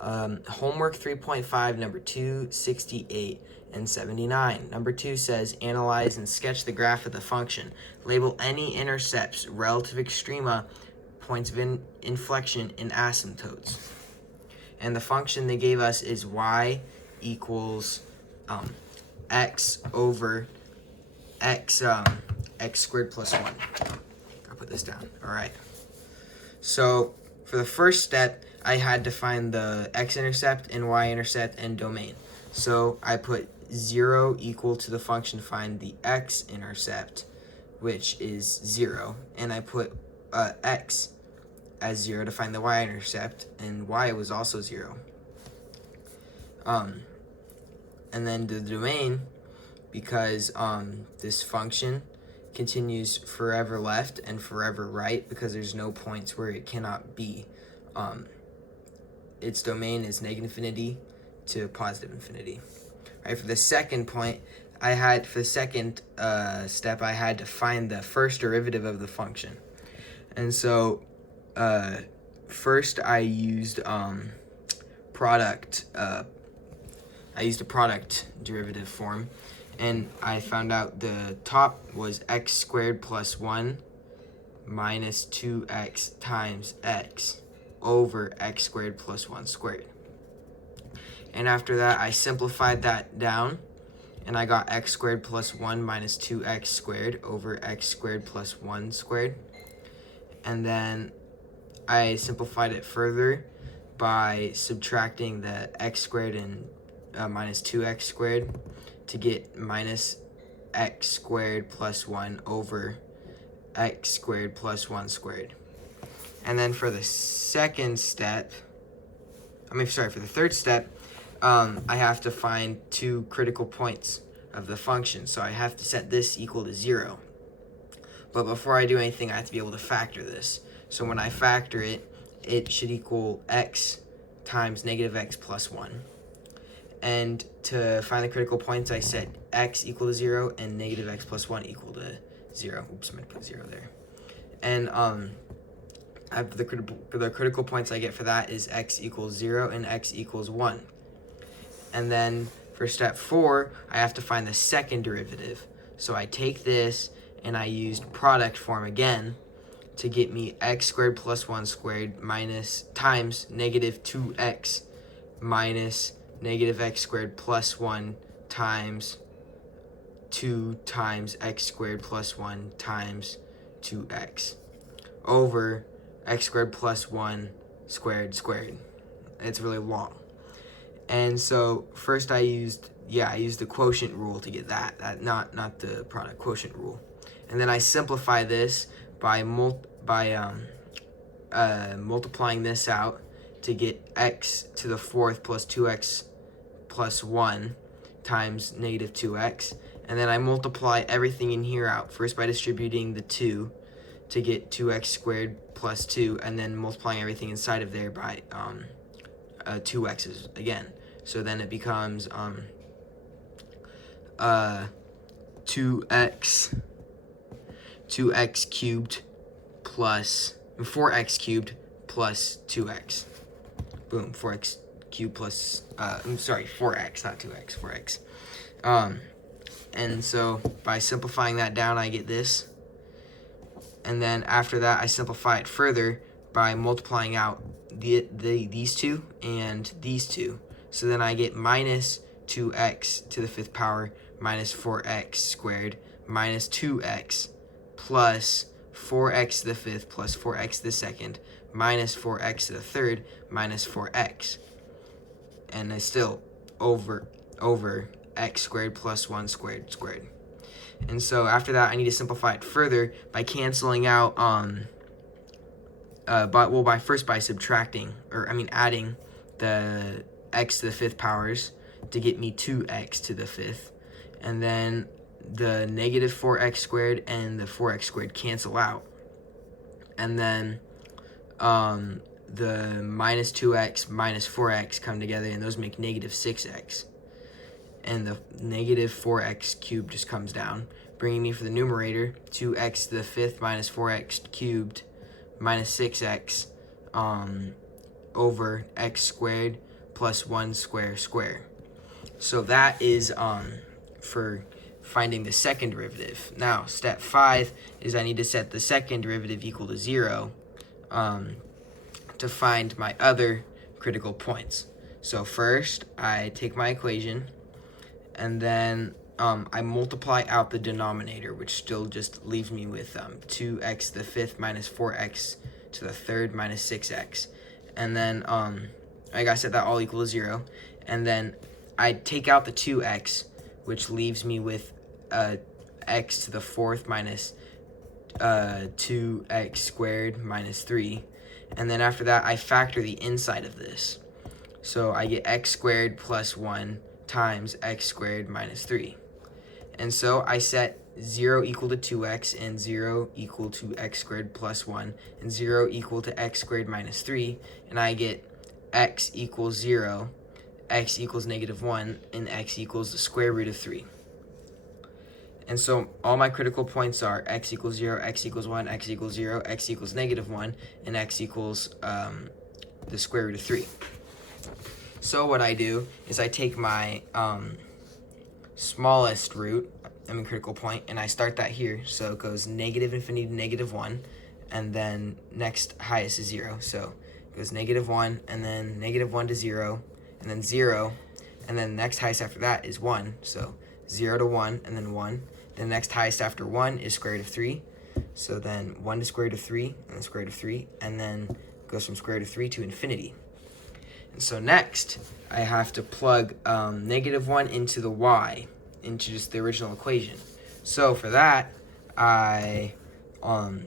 Homework 3.5, number 2, 68 and 79. Number 2 says, analyze and sketch the graph of the function. Label any intercepts, relative extrema, points of inflection, and asymptotes. And the function they gave us is y equals x over x squared plus 1. I'll put this down. All right. So for the first step, I had to find the x-intercept and y-intercept and domain. So I put 0 equal to the function to find the x-intercept, which is 0. And I put x as 0 to find the y-intercept, and y was also 0. And then the domain, because this function continues forever left and forever right, because there's no points where it cannot be. Its domain is negative infinity to positive infinity. Right, for the second point, for the second step, I had to find the first derivative of the function. And so first I used I used a product derivative form, and I found out the top was x squared plus 1 minus 2x times x over x squared plus 1 squared. And after that, I simplified that down, and I got x squared plus 1 minus 2x squared over x squared plus 1 squared. And then I simplified it further by subtracting the x squared and minus 2x squared to get minus x squared plus 1 over x squared plus 1 squared. And then for the third step, I have to find two critical points of the function. So I have to set this equal to 0. But before I do anything, I have to be able to factor this. So when I factor it, it should equal x times negative x plus 1. And to find the critical points, I set x equal to 0 and negative x plus 1 equal to 0. Oops, I'm going to put 0 there. And the critical points I get for that is x equals 0 and x equals 1. And then for step 4, I have to find the second derivative. So I take this and I used product form again to get me x squared plus 1 squared minus times negative 2x minus negative x squared plus 1 times 2 times x squared plus 1 times 2x over x squared plus 1 squared squared. It's really long. And so first I used the quotient rule to get that not the product, quotient rule. And then I simplify this by multiplying this out to get x to the 4th plus 2x plus 1 times negative 2x. And then I multiply everything in here out, first by distributing the 2 to get 2x squared plus 2, and then multiplying everything inside of there by 2x's again. So then it becomes 2x cubed plus 4x cubed plus 2x. Boom, 4x cubed plus 4x, not 2x, 4x. And so by simplifying that down, I get this. And then after that, I simplify it further by multiplying out these two and these two. So then I get minus 2x to the 5th power minus 4x squared minus 2x plus 4x to the 5th plus 4x to the 2nd minus 4x to the 3rd minus 4x. And it's still over x squared plus 1 squared squared. And so after that, I need to simplify it further by canceling out by subtracting, adding the x to the 5th powers to get me 2x to the 5th. And then the negative 4x squared and the 4x squared cancel out. And then the minus 2x minus 4x come together, and those make negative 6x. And the negative 4x cubed just comes down, bringing me for the numerator 2x to the 5th minus 4x cubed minus 6x over x squared plus 1 square square. So that is for finding the second derivative. Now, step 5 is I need to set the second derivative equal to 0 to find my other critical points. So first, I take my equation, and then I multiply out the denominator, which still just leaves me with 2x to the 5th minus 4x to the 3rd minus 6x. And then I gotta set that all equal to 0. And then I take out the 2x, which leaves me with x to the 4th minus 2x squared minus 3. And then after that, I factor the inside of this. So I get x squared plus 1 times x squared minus 3. And so I set 0 equal to 2x and 0 equal to x squared plus 1 and 0 equal to x squared minus 3. And I get x equals 0, x equals negative 1, and x equals the square root of 3. And so all my critical points are x equals 0, x equals 1, x equals 0, x equals negative 1, and x equals the square root of 3. So what I do is I take my smallest root, critical point, and I start that here. So it goes negative infinity to negative 1, and then next highest is 0. So it goes negative 1, and then negative 1 to 0, and then 0, and then the next highest after that is 1. So 0 to 1, and then 1. The next highest after 1 is square root of 3. So then 1 to square root of 3, and then square root of 3, and then it goes from square root of 3 to infinity. And so next, I have to plug negative 1 into the y, into just the original equation. So for that, I put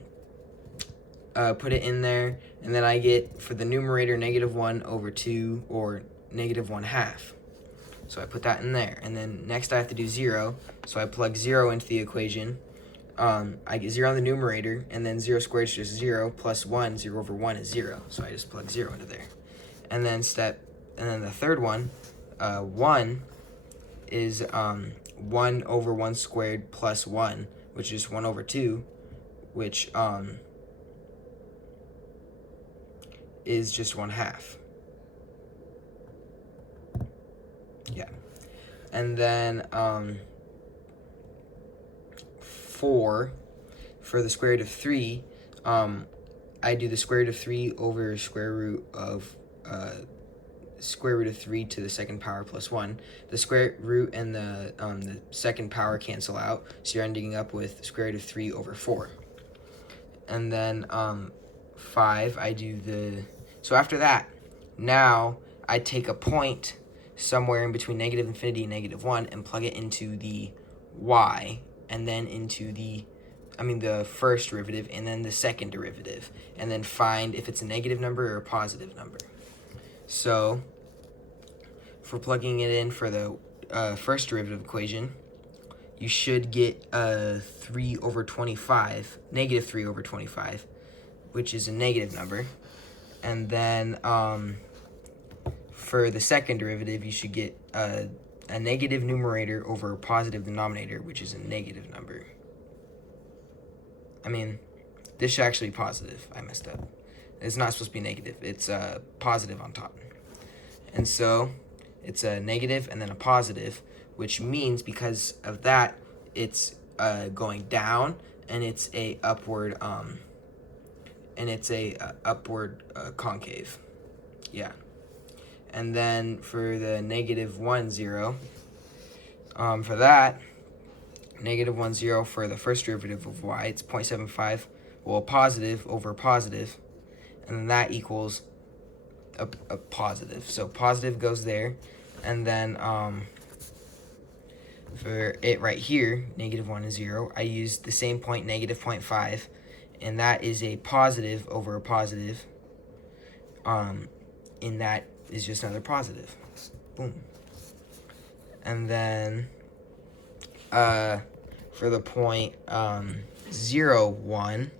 it in there, and then I get, for the numerator, negative 1 over 2, or negative 1/2. So I put that in there. And then next I have to do 0. So I plug 0 into the equation. I get 0 on the numerator, and then 0 squared is just 0, plus 1, 0 over 1 is 0. So I just plug 0 into there. And then the third one, 1 is 1 over 1 squared plus 1, which is 1 over 2, which is just 1/2. Yeah. And then 4, for the square root of 3, I do the square root of 3 over square root of 3 to the second power plus 1. The square root and the second power cancel out, so you're ending up with square root of 3 over 4. And then 5, so after that, now I take a point somewhere in between negative infinity and negative 1 and plug it into the y, and then into the first derivative, and then the second derivative, and then find if it's a negative number or a positive number. So for plugging it in for the first derivative equation, you should get 3 over 25, negative 3 over 25, which is a negative number. And then for the second derivative, you should get a negative numerator over a positive denominator, which is a negative number. This should actually be positive. I messed up. It's not supposed to be negative. It's positive on top. And so it's a negative and then a positive, which means because of that, it's going down, and it's a upward concave. Yeah. And then for the negative 1, 0, for that, negative 1, 0 for the first derivative of y, it's 0.75, well, positive over positive, and then that equals a positive. So positive goes there, and then for it right here, negative 1 is 0, I use the same point, negative 0.5, and that is a positive over a positive, and that is just another positive. Boom. And then for the point 0, 1,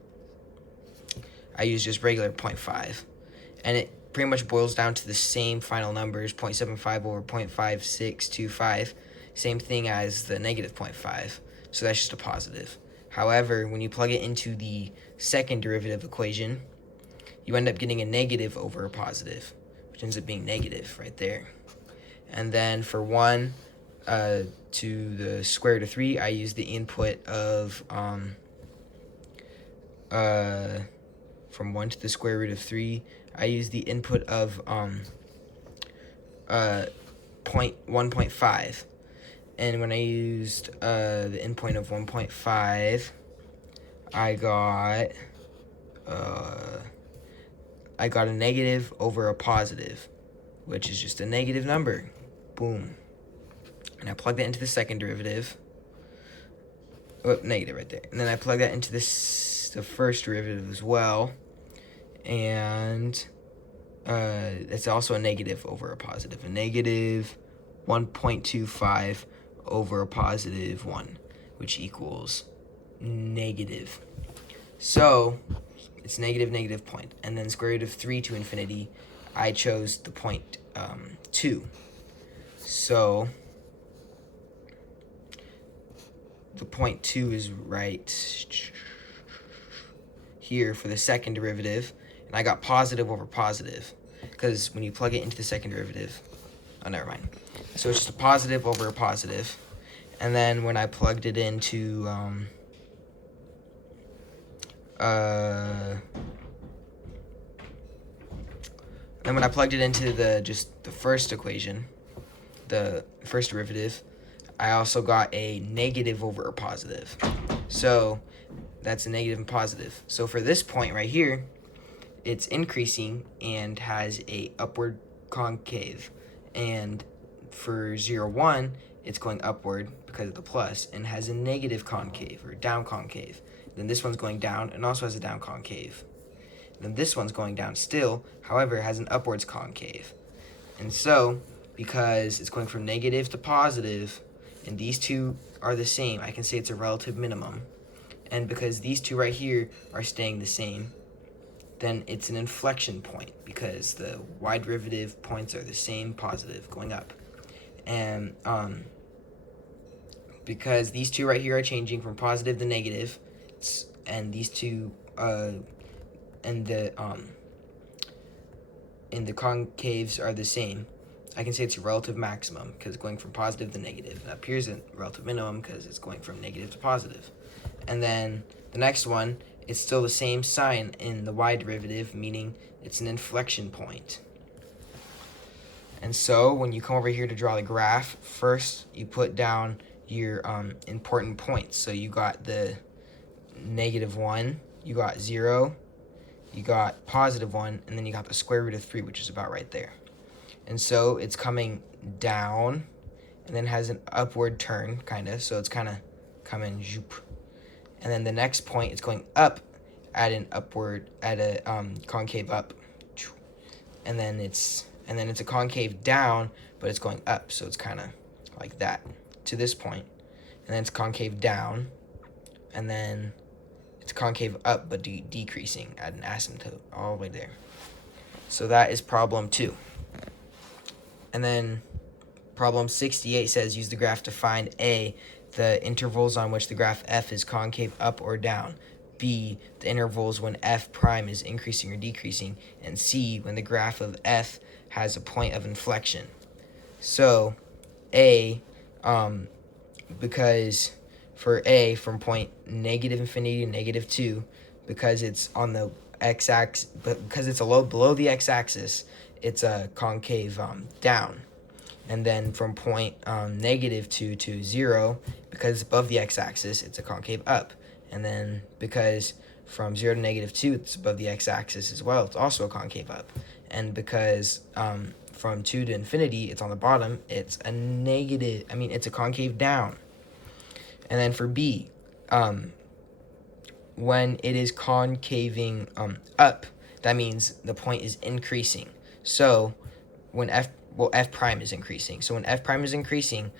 I use just regular 0.5, and it pretty much boils down to the same final numbers, 0.75 over 0.5625, same thing as the negative 0.5, so that's just a positive. However, when you plug it into the second derivative equation, you end up getting a negative over a positive, which ends up being negative right there. And then for 1 to the square root of 3, I use the input of from 1 to the square root of 3, I use the input of 1.5. And when I used the endpoint of 1.5, I got a negative over a positive, which is just a negative number. Boom. And I plug that into the second derivative. Oh, negative right there. And then I plug that into the first derivative as well. And it's also a negative over a positive. A negative 1.25 over a positive 1, which equals negative. So it's negative point. And then square root of 3 to infinity, I chose the point 2. So the point 2 is right here for the second derivative. And I got positive over positive, because when you plug it into the second derivative, oh, never mind. So it's just a positive over a positive. And then when I plugged it into the first equation, the first derivative, I also got a negative over a positive. So that's a negative and positive. So for this point right here, it's increasing and has a upward concave. And for 0, 1, it's going upward because of the plus and has a negative concave or down concave. Then this one's going down and also has a down concave. Then this one's going down still, however, it has an upwards concave. And so, because it's going from negative to positive, and these two are the same, I can say it's a relative minimum. And because these two right here are staying the same, then it's an inflection point, because the y derivative points are the same, positive, going up. And because these two right here are changing from positive to negative, and these two in the concaves are the same, I can say it's a relative maximum because it's going from positive to negative. And up here is a relative minimum because it's going from negative to positive. And then the next one, it's still the same sign in the y derivative, meaning it's an inflection point. And so when you come over here to draw the graph, first you put down your important points. So you got the -1, you got 0, you got +1, and then you got the square root of 3, which is about right there. And so it's coming down and then has an upward turn, kind of. So it's kind of coming zoop. And then the next point, it's going up at a concave up. And then it's a concave down, but it's going up. So it's kind of like that to this point. And then it's concave down. And then it's concave up, but decreasing at an asymptote all the way there. So that is problem 2. And then problem 68 says, use the graph to find A, the intervals on which the graph f is concave up or down, B, the intervals when f prime is increasing or decreasing, and C, when the graph of f has a point of inflection. So A, because for A, from point -infinity to -2, because it's on the x-axis, because it's below the x-axis, it's a concave down. And then from point -2 to 0, because it's above the x-axis, it's a concave up. And then because from 0 to -2, it's above the x-axis as well, it's also a concave up. And because from 2 to infinity, it's on the bottom, it's a concave down. And then for B, when it is concaving up, that means the point is increasing. So when f prime is increasing. So when f prime is increasing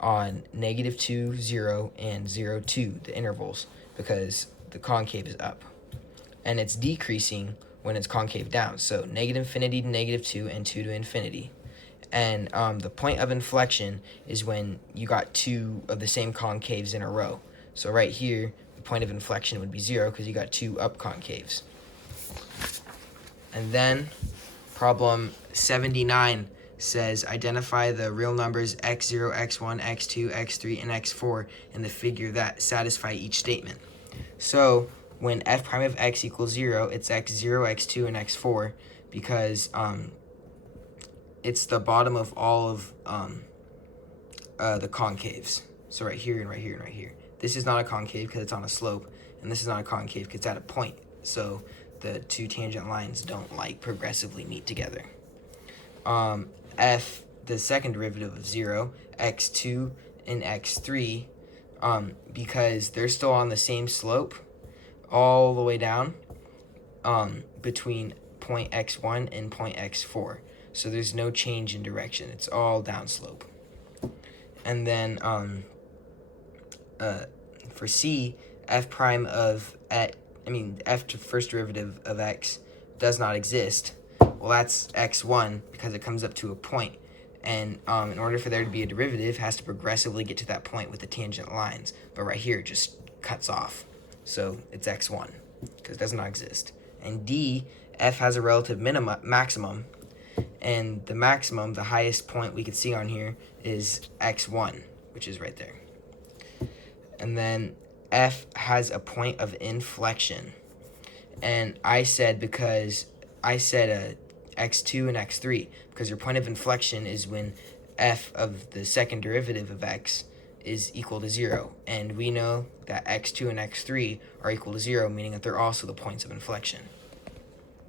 on -2, 0, and 0, 2, the intervals, because the concave is up. And it's decreasing when it's concave down. So -infinity to -2 and 2 to infinity. And the point of inflection is when you got 2 of the same concaves in a row. So right here, the point of inflection would be 0 because you got 2 up concaves. And then Problem 79 says identify the real numbers x0, x1, x2, x3, and x4 in the figure that satisfy each statement. So when f prime of x equals 0, it's x0, x2, and x4 because it's the bottom of all of the concaves. So right here and right here and right here. This is not a concave because it's on a slope, and this is not a concave because it's at a point. So the two tangent lines don't progressively meet together. F, the second derivative of 0, x2 and x3, because they're still on the same slope all the way down between point x1 and point x4. So there's no change in direction. It's all downslope. And then for C, f prime of f to first derivative of x does not exist. Well, that's x1 because it comes up to a point. And in order for there to be a derivative, it has to progressively get to that point with the tangent lines. But right here, it just cuts off. So it's x1 because it does not exist. And D, f has a relative maximum. And the maximum, the highest point we could see on here, is x1, which is right there. And then f has a point of inflection. And I said x2 and x3, because your point of inflection is when f of the second derivative of x is equal to 0. And we know that x2 and x3 are equal to 0, meaning that they're also the points of inflection.